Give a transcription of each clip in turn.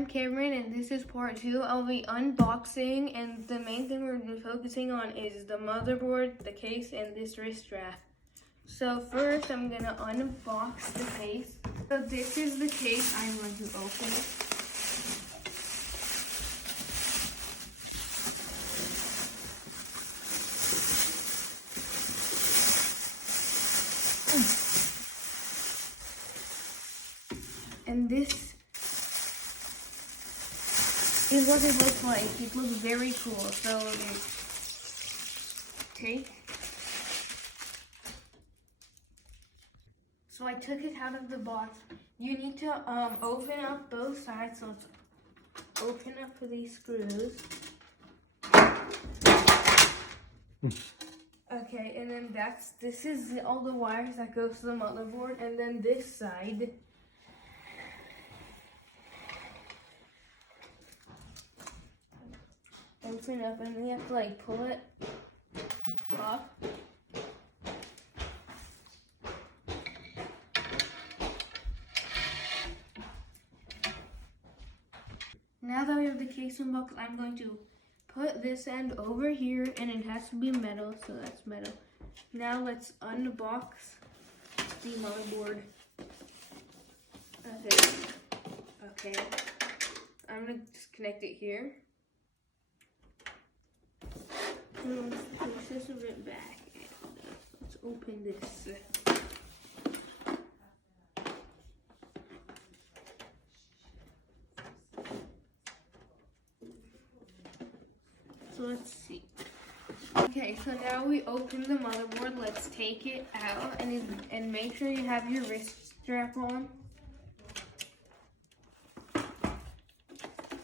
I'm Cameron, and this is part 2. I'll be unboxing, and the main thing we're going to be focusing on is the motherboard, the case, and this wrist strap. So first, I'm going to unbox the case. So this is the case I'm going to open. And this is what it looks like. It looks very cool. So So I took it out of the box. You need to open up both sides. So let's open up these screws. Okay, and then this is all the wires that goes to the motherboard, and then this side. Open up, and you have to like pull it off. Now that we have the case unboxed, I'm going to put this end over here, and it has to be metal, so that's metal. Now let's unbox the motherboard. Okay. I'm gonna disconnect it here. Push this a bit back. Let's open this. So let's see. Okay, so now we open the motherboard. Let's take it out and make sure you have your wrist strap on.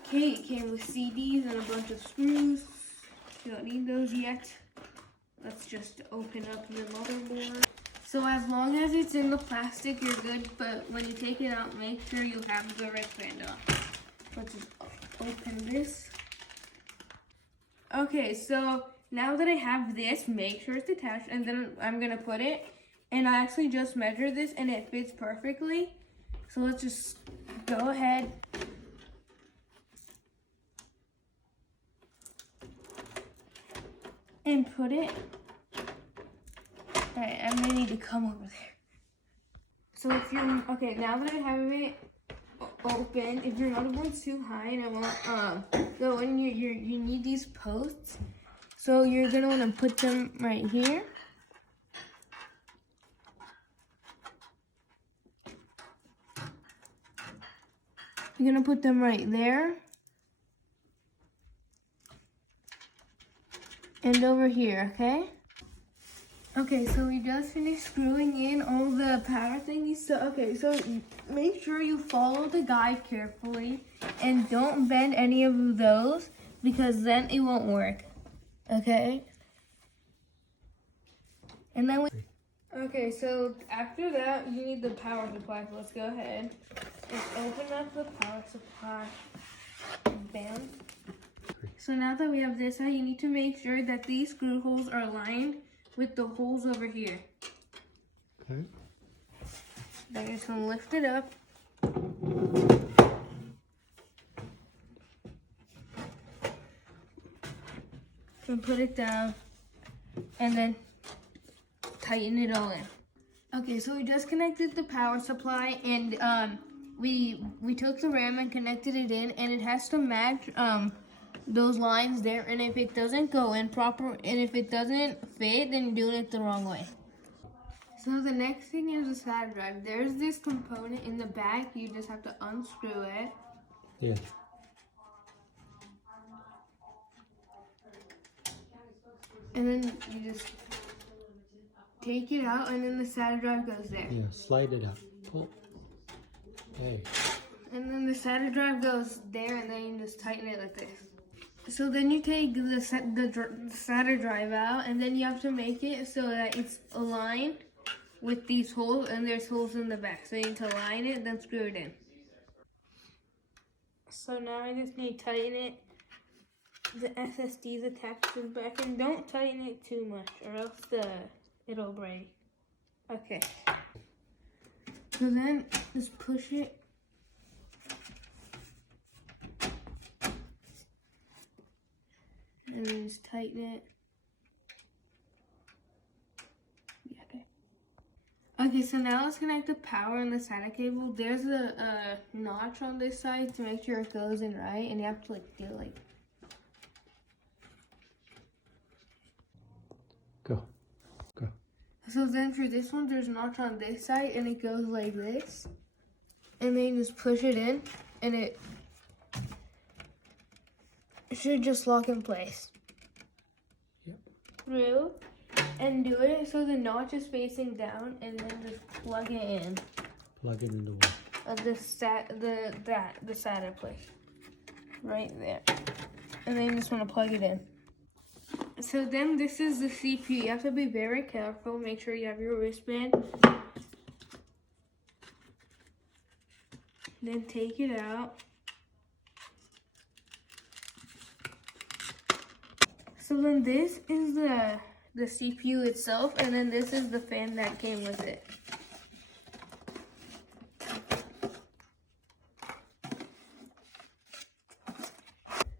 Okay, it came with CDs and a bunch of screws. You don't need those yet. Let's just open up the motherboard. So as long as it's in the plastic, you're good, but when you take it out, make sure you have the wristband on. Let's just open this. Okay, so now that I have this, make sure it's attached, and then I'm gonna put it, and I actually just measured this, and it fits perfectly. So let's just go ahead. And put it. Alright, I may need to come over there. So if you're, okay, now that I have it open, if your motherboard's too high and I want go in, you need these posts. So you're gonna wanna put them right here. You're gonna put them right there. And over here, okay? Okay, so we just finished screwing in all the power thingies. So make sure you follow the guide carefully and don't bend any of those because then it won't work, okay? And then okay, so after that, you need the power supply. So let's go ahead and open up the power supply. Bam. So now that we have this out, you need to make sure that these screw holes are aligned with the holes over here. Okay. Then you're just gonna lift it up. And put it down. And then tighten it all in. Okay, so we just connected the power supply, and we took the RAM and connected it in, and it has to match those lines there, and if it doesn't go in proper, and if it doesn't fit, then you're doing it the wrong way. So the next thing is the SATA drive. There's this component in the back. You just have to unscrew it. Yeah. And then you just take it out, and then the SATA drive goes there. Yeah, slide it out. Pull. Okay. And then the SATA drive goes there, and then you just tighten it like this. So then you take the SATA drive out, and then you have to make it so that it's aligned with these holes, and there's holes in the back. So you need to align it, then screw it in. So now I just need to tighten it. The SSD is attached to the back, and don't tighten it too much, or else it'll break. Okay. So then just push it and then just tighten it. Yeah, okay. Okay, so now let's connect the power and the SATA cable. There's a notch on this side to make sure it goes in right, and you have to like do like. Go. Go. So then for this one, there's a notch on this side, and it goes like this, and then you just push it in, and it should just lock in place. Yep. Through and do it so the notch is facing down, and then just plug it in. Plug it in the wall. The SATA place right there, and then you just want to plug it in. So then this is the CPU. You have to be very careful. Make sure you have your wristband. Then take it out. So then this is the CPU itself, and then this is the fan that came with it.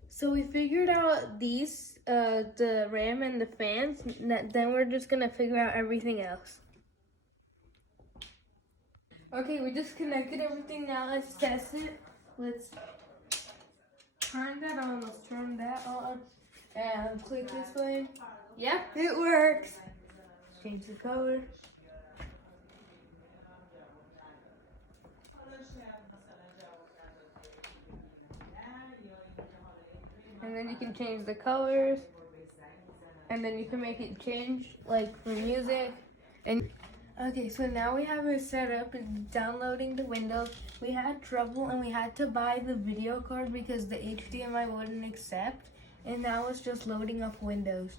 So we figured out these, the RAM and the fans. Then we're just gonna figure out everything else. Okay, we just connected everything. Now let's test it. Let's turn that on. Let's turn that on. And click this way. Yep, it works. Change the color. And then you can change the colors. And then you can make it change, like for music. And okay, so now we have it set up and downloading the Windows. We had trouble and we had to buy the video card because the HDMI wouldn't accept. And now it's just loading up Windows.